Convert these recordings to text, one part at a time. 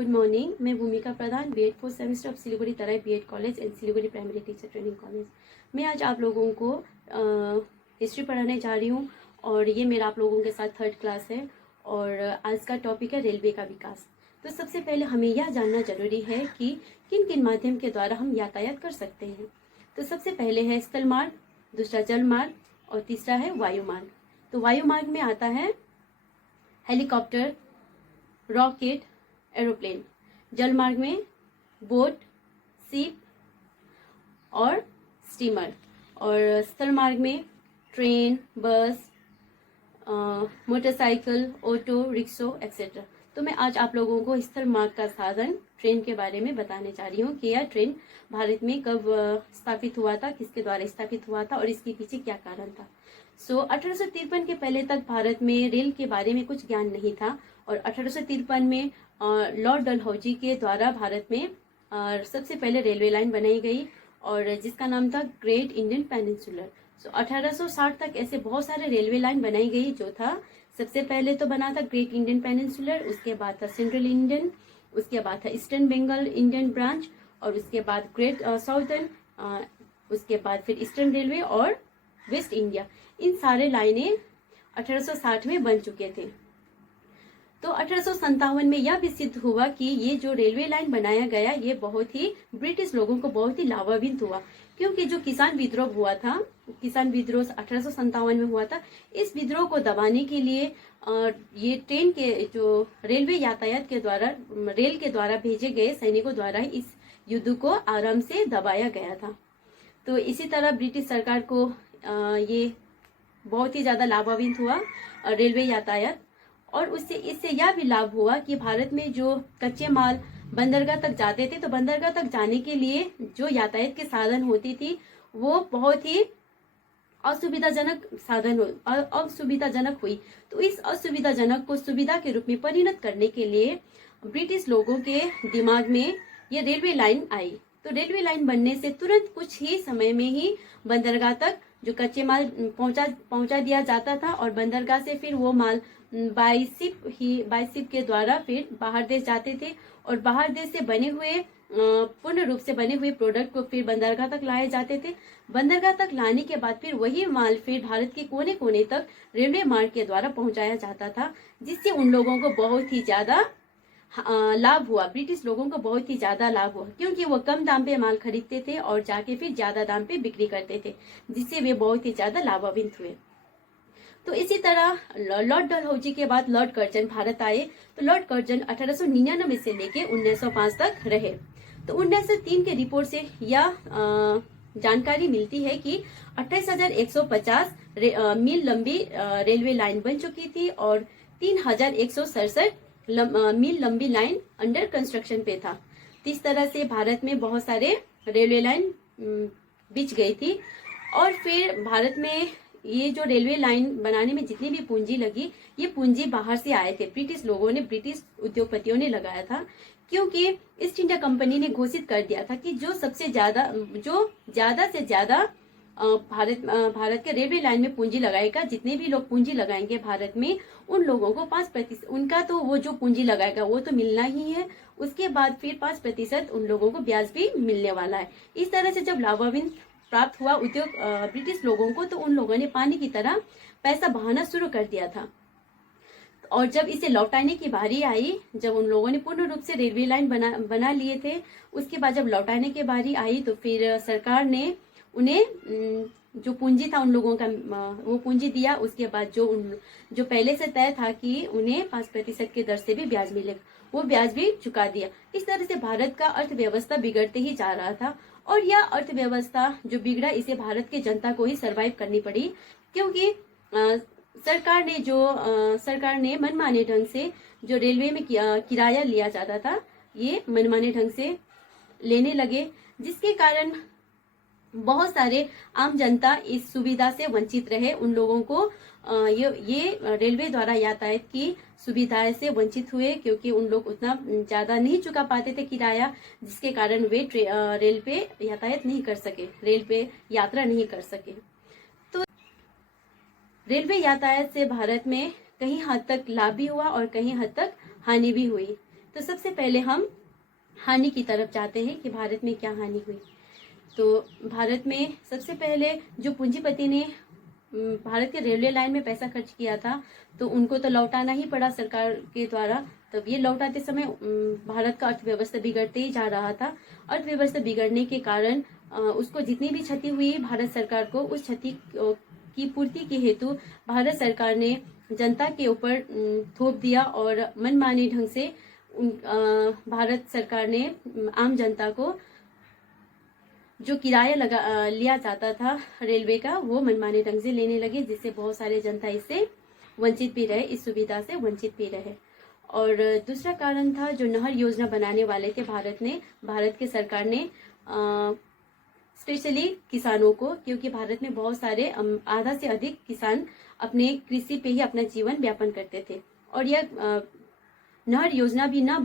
Good morning. मैं Bhumika Pradhan, BEd fourth semester of Siliguri Terai BEd college and Siliguri primary teacher training college. मैं आज आप लोगों को हिस्ट्री पढ़ाने जा रही हूँ और ये मेरा आप लोगों के साथ थर्ड क्लास है और आज का टॉपिक है रेलवे का विकास। तो सबसे पहले हमें यह जानना जरूरी है कि किन किन माध्यम के द्वारा हम यातायात कर सकते हैं। तो सबसे पहले है स्थल मार्ग, दूसरा जल मार्ग और तीसरा है वायु मार्ग। तो वायु मार्ग में आता है हेलीकॉप्टर, रॉकेट, एरोप्लेन। जल मार्ग में बोट, शिप और स्टीमर। और स्थल मार्ग में ट्रेन, बस, मोटरसाइकिल, ऑटो, रिक्शो एक्सेट्रा। तो मैं आज आप लोगों को स्थल मार्ग का साधन ट्रेन के बारे में बताने जा रही हूँ कि यह ट्रेन भारत में कब स्थापित हुआ था, किसके द्वारा स्थापित हुआ था और इसके पीछे क्या कारण था। 1853 के पहले तक भारत में रेल के बारे में कुछ ज्ञान नहीं था और 1853 में लॉर्ड डलहौजी के द्वारा भारत में सबसे पहले रेलवे लाइन बनाई गई और जिसका नाम था ग्रेट इंडियन पेनिनसुलर। 1860 तक ऐसे बहुत सारे रेलवे लाइन बनाई गई। जो था सबसे पहले तो बना था ग्रेट इंडियन पेनिनसुलर, उसके बाद था सेंट्रल इंडियन, उसके बाद था ईस्टर्न बंगाल इंडियन ब्रांच और उसके बाद ग्रेट साउथर्न, उसके बाद फिर ईस्टर्न रेलवे और वेस्ट इंडिया। इन सारे लाइनें 1860 में बन चुके थे। तो 1857 में यह भी सिद्ध हुआ कि ये जो रेलवे लाइन बनाया गया ये बहुत ही ब्रिटिश लोगों को बहुत ही लाभान्वित हुआ, क्योंकि जो किसान विद्रोह हुआ था, किसान विद्रोह 1857 में हुआ था, इस विद्रोह को दबाने के लिए ये ट्रेन के जो रेलवे यातायात के द्वारा रेल के द्वारा भेजे गए सैनिकों द्वारा इस युद्ध को आराम से दबाया गया था। तो इसी तरह ब्रिटिश सरकार को ये बहुत ही ज्यादा लाभान्वित हुआ रेलवे यातायात। और उससे इससे यह भी लाभ हुआ कि भारत में जो कच्चे माल बंदरगाह तक जाते थे, तो बंदरगाह तक जाने के लिए जो यातायात के साधन होती थी वो बहुत ही असुविधाजनक हुई। तो इस असुविधाजनक को सुविधा के रूप में परिणत करने के लिए ब्रिटिश लोगों के दिमाग में ये रेलवे लाइन आई। तो रेलवे लाइन बनने से तुरंत कुछ ही समय में ही बंदरगाह तक जो कच्चे माल पहुंचा दिया जाता था और बंदरगाह से फिर वो माल बाई शिप के द्वारा फिर बाहर देश जाते थे और बाहर देश से बने हुए पूर्ण रूप से बने हुए प्रोडक्ट को फिर बंदरगाह तक लाए जाते थे। बंदरगाह तक लाने के बाद फिर वही माल फिर भारत के कोने कोने तक रेलवे मार्ग के द्वारा पहुंचाया जाता था, जिससे उन लोगों को बहुत ही ज्यादा लाभ हुआ। ब्रिटिश लोगों को बहुत ही ज्यादा लाभ हुआ क्योंकि वो कम दाम पे माल खरीदते थे और जाके फिर ज्यादा दाम पे बिक्री करते थे, जिससे वे बहुत ही ज्यादा लाभान्वित हुए। तो इसी तरह लॉर्ड डलहौजी के बाद लॉर्ड कर्जन भारत आए। तो लॉर्ड कर्जन 1899 से लेके 1905 तक रहे। तो 1903 के रिपोर्ट से यह जानकारी मिलती है कि 28,150 मील लंबी रेलवे लाइन बन चुकी थी और 3,167 मील लंबी लाइन अंडर कंस्ट्रक्शन पे था। इस तरह से भारत में बहुत सारे रेलवे लाइन बिछ गई थी। और फिर भारत में ये जो रेलवे लाइन बनाने में जितनी भी पूंजी लगी, ये पूंजी बाहर से आए थे। ब्रिटिश लोगों ने, ब्रिटिश उद्योगपतियों ने लगाया था, क्योंकि ईस्ट इंडिया कंपनी ने घोषित कर दिया था कि जो ज्यादा से ज्यादा भारत के रेलवे लाइन में पूंजी लगाएगा, जितने भी लोग पूंजी लगाएंगे भारत में, उन लोगों को 5% उनका तो वो जो पूंजी लगाएगा वो तो मिलना ही है, उसके बाद फिर 5% उन लोगों को ब्याज भी मिलने वाला है। इस तरह से जब लाभान्वित प्राप्त हुआ उद्योग ब्रिटिश लोगों को, तो उन लोगों ने पानी की तरह पैसा बहाना शुरू कर दिया था। और जब इसे लौटाने की बारी आई, जब उन लोगों ने पूर्ण रूप से रेलवे लाइन बना लिए थे, उसके बाद जब लौटाने की बारी आई तो फिर सरकार ने उन्हें जो पूंजी था उन लोगों का वो पूंजी दिया। उसके बाद जो पहले से तय था कि उन्हें 5% की दर से भी ब्याज मिलेगा, वो ब्याज भी चुका दिया। इस तरह से भारत का अर्थव्यवस्था बिगड़ते ही जा रहा था और यह अर्थव्यवस्था जो बिगड़ा, इसे भारत की जनता को ही सरवाइव करनी पड़ी, क्योंकि सरकार ने मनमाने ढंग से जो रेलवे में किराया लिया जाता था, ये मनमाने ढंग से लेने लगे, जिसके कारण बहुत सारे आम जनता इस सुविधा से वंचित रहे। उन लोगों को ये रेलवे द्वारा यातायात की सुविधाएं से वंचित हुए, क्योंकि उन लोग उतना ज्यादा नहीं चुका पाते थे किराया, जिसके कारण वे रेल पे यातायात नहीं कर सके, रेल पे यात्रा नहीं कर सके। तो रेलवे यातायात से भारत में कहीं हद तक लाभ भी हुआ और कहीं हद तक हानि भी हुई। तो सबसे पहले हम हानि की तरफ जाते हैं कि भारत में क्या हानि हुई। तो भारत में सबसे पहले जो पूंजीपति ने भारत के रेलवे लाइन में पैसा खर्च किया था, तो उनको तो लौटाना ही पड़ा सरकार के द्वारा। तब ये लौटाते समय भारत का अर्थव्यवस्था बिगड़ते ही जा रहा था। अर्थव्यवस्था बिगड़ने के कारण उसको जितनी भी क्षति हुई, भारत सरकार को उस क्षति की पूर्ति के हेतु भारत सरकार ने जनता के ऊपर थोप दिया और मनमाने ढंग से भारत सरकार ने आम जनता को जो किराया लिया जाता था रेलवे का, वो मनमाने ढंग से लेने लगे, जिससे बहुत सारे जनता इससे वंचित भी रहे, इस सुविधा से वंचित भी रहे। और दूसरा कारण था जो नहर योजना बनाने वाले थे भारत के सरकार ने स्पेशली किसानों को, क्योंकि भारत में बहुत सारे आधा से अधिक किसान अपने कृषि पे ही अपना जीवन व्यापन करते थे, और यह नहर योजना भी न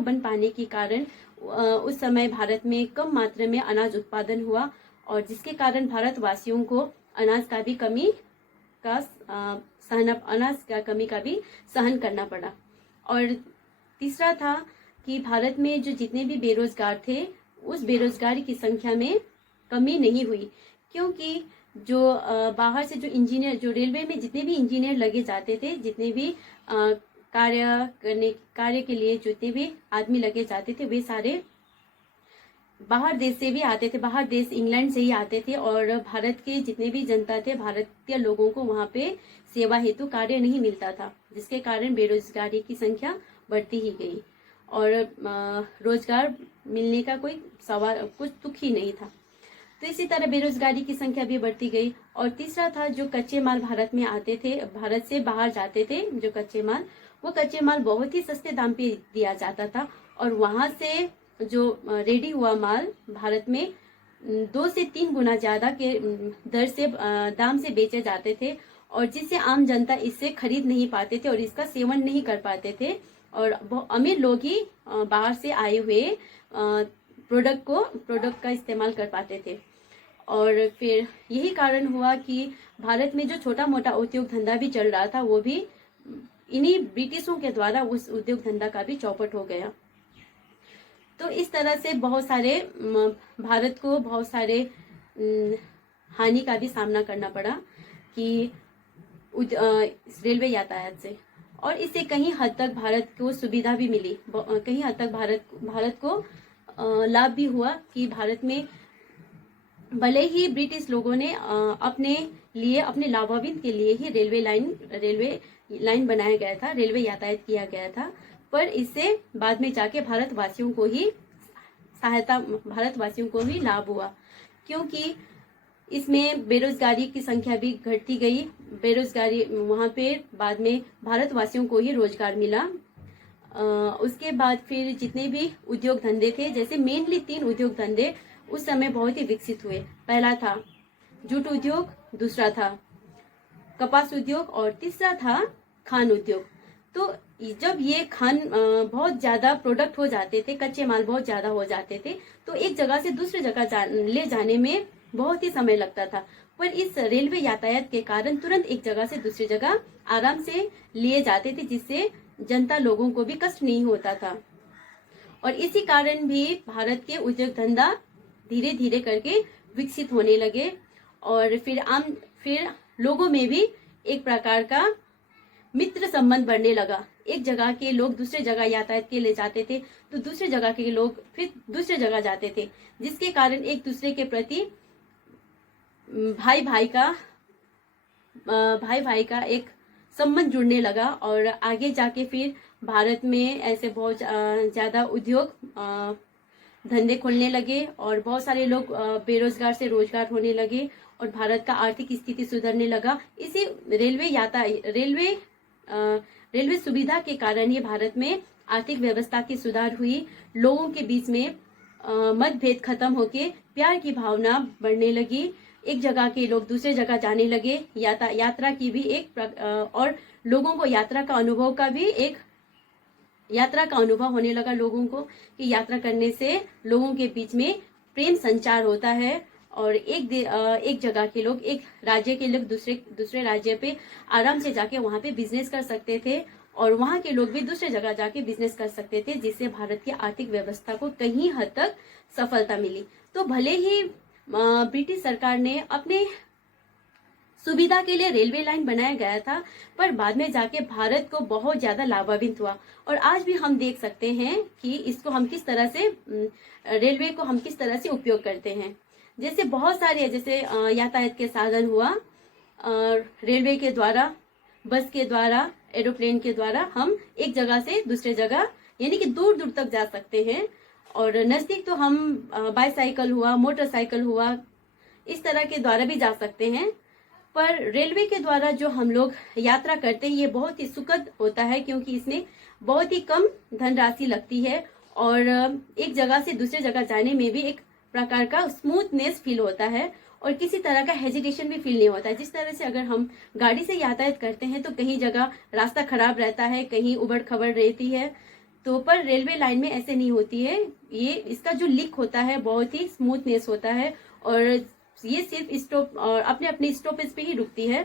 बन पाने के कारण उस समय भारत में कम मात्रा में अनाज उत्पादन हुआ, और जिसके कारण भारतवासियों को अनाज का भी कमी का सहन करना पड़ा। और तीसरा था कि भारत में जो जितने भी बेरोजगार थे, उस बेरोजगारी की संख्या में कमी नहीं हुई, क्योंकि जो बाहर से जो इंजीनियर, जो रेलवे में जितने भी इंजीनियर लगे जाते थे, जितने भी कार्य के लिए जितने भी आदमी लगे जाते थे, वे सारे बाहर देश से भी आते थे, बाहर देश इंग्लैंड से ही आते थे। और भारत के जितने भी जनता थे, भारतीय लोगों को वहां पे सेवा हेतु कार्य नहीं मिलता था, जिसके कारण बेरोजगारी की संख्या बढ़ती ही गई और रोजगार मिलने का कोई सवाल, कुछ तुक ही नहीं था। तो इसी तरह बेरोजगारी की संख्या भी बढ़ती गई। और तीसरा था जो कच्चे माल भारत में आते थे, भारत से बाहर जाते थे जो कच्चे माल, वो कच्चे माल बहुत ही सस्ते दाम पे दिया जाता था, और वहां से जो रेडी हुआ माल भारत में 2 से 3 गुना ज्यादा के दर से दाम से बेचे जाते थे, और जिससे आम जनता इससे खरीद नहीं पाते थे और इसका सेवन नहीं कर पाते थे, और अमीर लोग ही बाहर से आए हुए प्रोडक्ट का इस्तेमाल कर पाते थे। और फिर यही कारण हुआ कि भारत में जो छोटा मोटा उद्योग धंधा भी चल रहा था, वो भी इन्हीं ब्रिटिशों के द्वारा उस उद्योग धंधा का भी चौपट हो गया। तो इस तरह से भारत को बहुत सारे हानि का भी सामना करना पड़ा कि रेलवे यातायात से, और इससे कहीं हद तक भारत को सुविधा भी मिली, कहीं हद तक भारत को लाभ भी हुआ कि भारत में भले ही ब्रिटिश लोगों ने अपने लाभान्वित के लिए ही रेलवे लाइन बनाया गया था, रेलवे यातायात किया गया था, पर इससे बाद में जाके भारतवासियों को ही लाभ हुआ, क्योंकि इसमें बेरोजगारी की संख्या भी घटती गई। बेरोजगारी वहां पे बाद में भारतवासियों को ही रोजगार मिला। उसके बाद फिर जितने भी उद्योग धंधे थे, जैसे मेनली 3 उद्योग धंधे उस समय बहुत ही विकसित हुए। पहला था जूट उद्योग, दूसरा था कपास उद्योग, और तीसरा था खान उद्योग। तो जब ये बहुत ज्यादा प्रोडक्ट हो जाते थे, कच्चे माल बहुत ज्यादा हो जाते थे, तो एक जगह से दूसरी जगह ले जाने में बहुत ही समय लगता था, पर इस रेलवे यातायात के कारण तुरंत एक जगह से दूसरी जगह आराम से लिए जाते थे, जिससे जनता लोगों को भी कष्ट नहीं होता था। और इसी कारण भी भारत के उद्योग धंधा धीरे धीरे करके विकसित होने लगे, और फिर लोगों में भी एक प्रकार का मित्र संबंध बढ़ने लगा। एक जगह के लोग दूसरे जगह यातायात के लिए जाते थे, तो दूसरे जगह के लोग फिर दूसरे जगह जाते थे, जिसके कारण एक दूसरे के प्रति भाई भाई का एक संबंध जुड़ने लगा। और आगे जाके फिर भारत में ऐसे बहुत ज्यादा उद्योग धंधे खोलने लगे, और बहुत सारे लोग बेरोजगार से रोजगार होने लगे, और भारत का आर्थिक स्थिति सुधरने लगा। इसी रेलवे सुविधा के कारण ही भारत में आर्थिक व्यवस्था की सुधार हुई। लोगों के बीच में मतभेद खत्म होके प्यार की भावना बढ़ने लगी। एक जगह के लोग दूसरे जगह जाने लगे। यात्रा की भी और लोगों को यात्रा का अनुभव होने लगा लोगों को, कि यात्रा करने से लोगों के बीच में प्रेम संचार होता है, और एक जगह के लोग, एक राज्य के लोग दूसरे राज्य पे आराम से जाके वहां पे बिजनेस कर सकते थे, और वहाँ के लोग भी दूसरे जगह जाके बिजनेस कर सकते थे, जिससे भारत की आर्थिक व्यवस्था को कहीं हद तक सफलता मिली। तो भले ही ब्रिटिश सरकार ने अपने सुविधा के लिए रेलवे लाइन बनाया गया था, पर बाद में जाके भारत को बहुत ज्यादा लाभान्वित हुआ। और आज भी हम देख सकते हैं कि इसको हम किस तरह से रेलवे को हम किस तरह से उपयोग करते हैं। जैसे बहुत सारे जैसे यातायात के साधन हुआ, रेलवे के द्वारा, बस के द्वारा, एरोप्लेन के द्वारा हम एक जगह से दूसरे जगह यानी कि दूर दूर तक जा सकते हैं। और नजदीक तो हम बाईसाइकिल हुआ, मोटरसाइकिल हुआ, इस तरह के द्वारा भी जा सकते हैं। पर रेलवे के द्वारा जो हम लोग यात्रा करते हैं ये बहुत ही सुखद होता है, क्योंकि इसमें बहुत ही कम धनराशि लगती है और एक जगह से दूसरे जगह जाने में भी एक प्रकार का स्मूथनेस फील होता है और किसी तरह का हेजिटेशन भी फील नहीं होता है। जिस तरह से अगर हम गाड़ी से यातायात करते हैं तो कहीं जगह रास्ता खराब रहता है, कहीं उबड़ खबड़ रहती है, तो पर रेलवे लाइन में ऐसे नहीं होती है। ये इसका जो लीक होता है बहुत ही स्मूथनेस होता है और ये सिर्फ स्टॉप और अपने अपने स्टॉपेज पे ही रुकती है।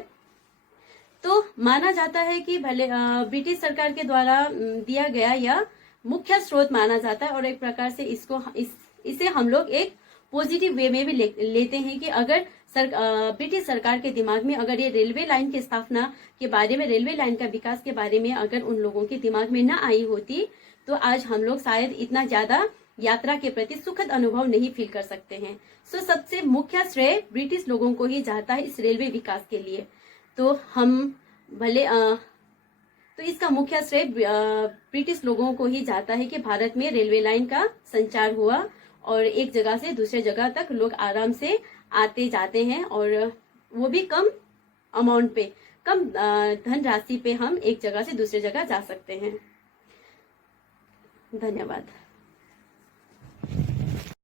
तो माना जाता है कि भले ब्रिटिश सरकार के द्वारा दिया गया यह मुख्य स्रोत माना जाता है और एक प्रकार से इसे हम लोग एक पॉजिटिव वे में भी लेते हैं कि अगर ब्रिटिश सरकार के दिमाग में अगर ये रेलवे लाइन की स्थापना के बारे में, रेलवे लाइन का विकास के बारे में अगर उन लोगों के दिमाग में न आई होती तो आज हम लोग शायद इतना ज्यादा यात्रा के प्रति सुखद अनुभव नहीं फील कर सकते हैं। सो सबसे मुख्य श्रेय ब्रिटिश लोगों को ही जाता है इस रेलवे विकास के लिए। तो हम भले तो इसका मुख्य श्रेय ब्रिटिश लोगों को ही जाता है कि भारत में रेलवे लाइन का संचार हुआ और एक जगह से दूसरे जगह तक लोग आराम से आते जाते हैं और वो भी कम अमाउंट पे, कम धनराशि पे हम एक जगह से दूसरे जगह जा सकते हैं। धन्यवाद।